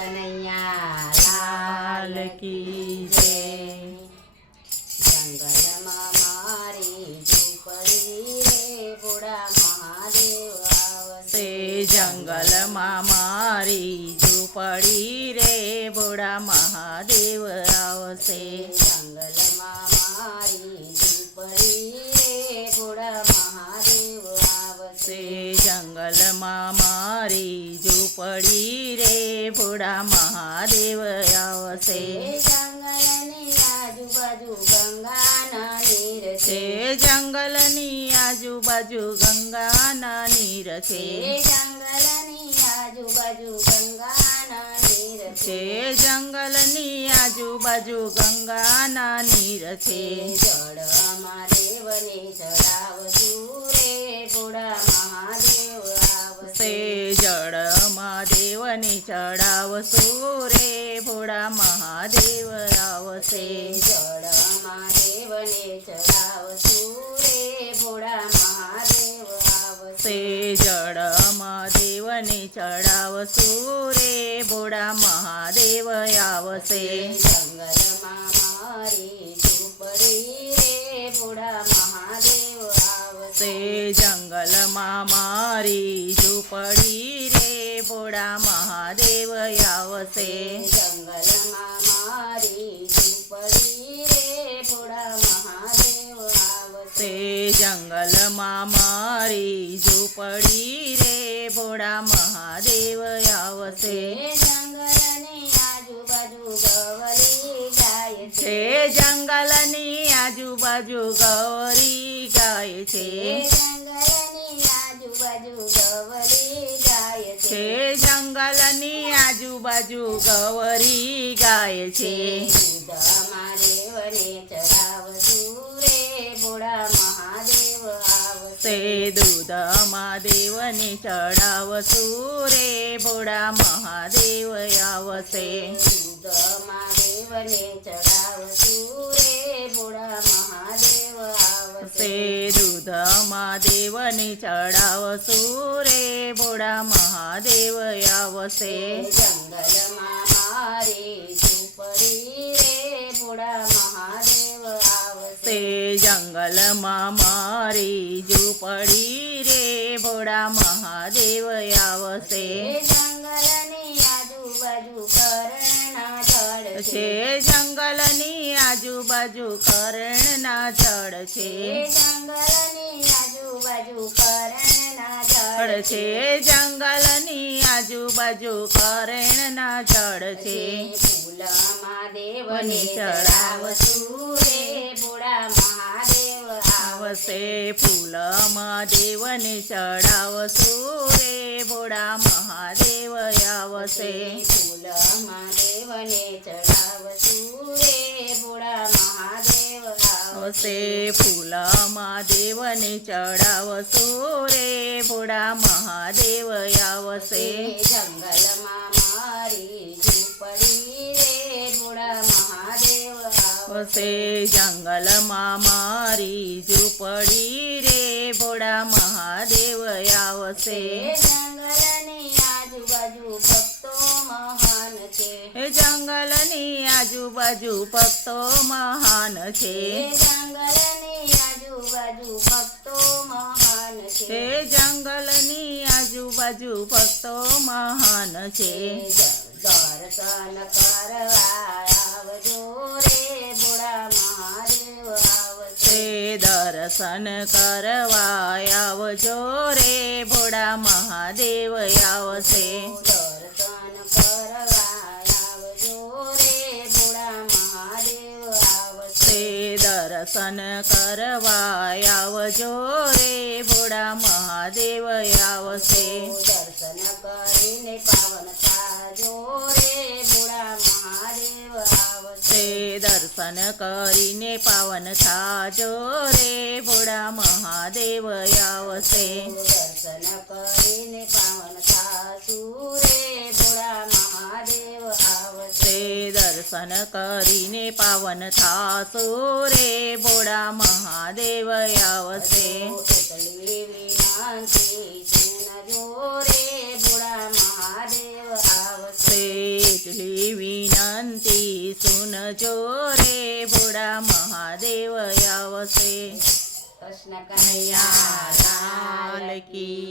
કનૈયા લાલ કી જય. જંગલમાં મારી ઝૂંપડી રે ભોળા મહાદેવ આવશે. જંગલમાં મારી ઝૂંપડી રે ભોળા મહાદેવ આવશે. જંગલમાં મારી ઝૂંપડી રે ભોળા મહાદેવ આવશે. જંગલમાં મારી ઝૂંપડી રે ભોળા મહાદેવ આવશે. જંગલની આજુબાજુ ગંગાના નીર છે. જંગલની આજુબાજુ ગંગાના નીર છે. જંગલની આજુબાજુ ગંગાના નીર છે. જંગલની આજુબાજુ ગંગાના નીર છે. જળમાં દેવને ચડાવશું રે ભોળા મહાદેવ આવશે. જળમાં દેવને ચડાવશું રે ભોળા મહાદેવ આવશે. જળમાં દેવને ચડાવશું રે ભોળા મહાદેવ આવશે. જળમાં દેવને ચડાવશું રે ભોળા મહાદેવ આવશે. જંગલમાં મારી ઝૂંપડી રે ભોળા મહાદેવ આવશે. જંગલમાં મારી ઝૂંપડી રે ભોળા મહાદેવ આવશે. જંગલમાં મારી ઝૂંપડી રે ભોળા મહાદેવ આવશે. જંગલમાં મારી ઝૂંપડી રે ભોળા મહાદેવ આવશે. જંગલની આજુબાજુ ગવરી ગાય છે. જંગલની આજુબાજુ ગૌરી ગાય છે. જંગલની આજુબાજુ ગવરી ગાય છે. જંગલની આજુબાજુ ગૌરી ગાય છે. દૂધમાં દેવને ચડાવશું રે ભોળા મહાદેવ આવશે. દૂધમાં દેવને ચડાવશું રે ભોળા મહાદેવ આવશે. દૂધમાં દેવને ચડાવશું રે ભોળા મહાદેવ આવશે. દૂધમાં દેવને ચડાવશું રે ભોળા મહાદેવ આવશે. જંગલમાં મારી ઝૂંપડી રે ભોળા મહાદેવ આવશે. જંગલમાં મારી ઝૂંપડી રે ભોળા મહાદેવ આવશે. જંગલની આજુબાજુ કરણા જળ છે. જંગલની આજુબાજુ કર્ણના જળ છે. જંગલની આજુબાજુ કરણા જળ છે. જંગલની આજુબાજુ કર્ણના જળ છે. ફૂલમાં દેવને ચડાવશું રે ભોળા મહાદેવ આવશે. ફૂલમાં દેવને ચડાવશું રે ભોળા મહાદેવ આવશે. ફૂલમાં દેવને ચડાવશું રે ભોળા મહાદેવ આવશે. ફૂલમાં દેવને ચડાવશું રે ભોળા મહાદેવ આવશે. જંગલમાં મારી ઝૂંપડી રે ભોળા મહાદેવ આવશે. જંગલમાં મારી ઝૂંપડી રે ભોળા મહાદેવ આવશે. જંગલની આજુબાજુ ભક્તો મહાન છે. જંગલની આજુબાજુ ભક્તો મહાન છે. જંગલની આજુબાજુ ભક્તો મહાન છે. જંગલની આજુબાજુ ભક્તો મહાન છે. દર્શન કરવા આવજો રે ભોળા મહાદેવ આવશે. દર્શન કરવા આવજો રે ભોળા મહાદેવ આવશે. દર્શન કરવા આવજો રે ભોળા મહાદેવ આવશે. દર્શન કરવા આવજો રે ભોળા મહાદેવ આવશે. દર્શન કરીને પાવન થાજો રે ભોળા મહાદેવ આવશે. દર્શન કરીને પાવન થાજો રે ભોળા મહાદેવ આવશે. દર્શન કરીને પાવન થાશું રે ભોળા મહાદેવ આવશે. દર્શન કરીને પાવન થાશું રે ભોળા મહાદેવ આવશે. કેટલી વિનંતી સુનજો રે ભોળા મહાદેવ આવશે. એટલી વિનંતી સુનજો રે ભોળા મહાદેવ આવશે. કૃષ્ણ કનૈયા કનૈયા લાલ કી